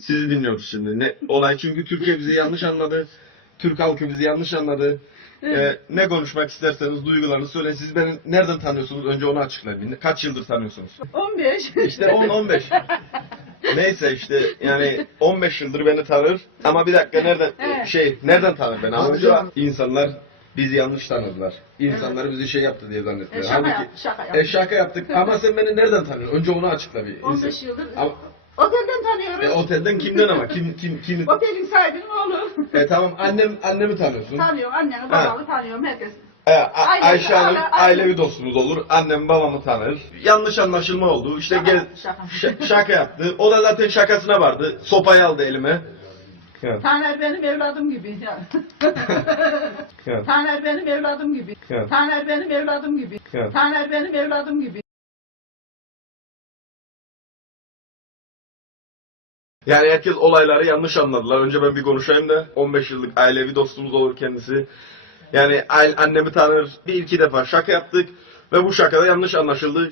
Sizi dinliyoruz şimdi. Ne, olay çünkü Türkiye bizi yanlış anladı. Türk halkı bizi yanlış anladı. Ee, ne konuşmak isterseniz duygularınızı söyleyin. Siz beni nereden tanıyorsunuz? Önce onu açıklayın. Kaç yıldır tanıyorsunuz? 15. İşte 10-15. Neyse işte yani 15 yıldır beni tanır. Ama bir dakika nereden Evet. şey nereden tanır beni? Amca insanlar bizi yanlış tanıdılar. İnsanlar bizi şey yaptı diye zannettiler. E, şaka Halbuki- yaptık, şaka E, yaptık. şaka yaptık ama sen beni nereden tanıyorsun? Önce onu açıkla bir. 15 yıldır Ama- otelden tanıyoruz. E, otelden kimden ama? Kim kim kim? Otelin sahibinin oğlu. E tamam annem annemi tanıyorsun. Tanıyorum annemi babamı tanıyorum herkes. E, A- Aile- Ayşe Hanım aile- ailevi dostumuz olur. Annem babamı tanır. Yanlış anlaşılma oldu. İşte Şaka, gel şaka. ş- şaka yaptı. O da zaten şakasına vardı. Sopayı aldı elime. Taner benim evladım gibi. Ya. Taner benim evladım gibi. Taner benim evladım gibi. Taner benim evladım gibi. Yani herkes olayları yanlış anladılar. Önce ben bir konuşayım da 15 yıllık ailevi dostumuz olur kendisi. Yani annemi tanır. Bir iki defa şaka yaptık ve bu şakada yanlış anlaşıldı.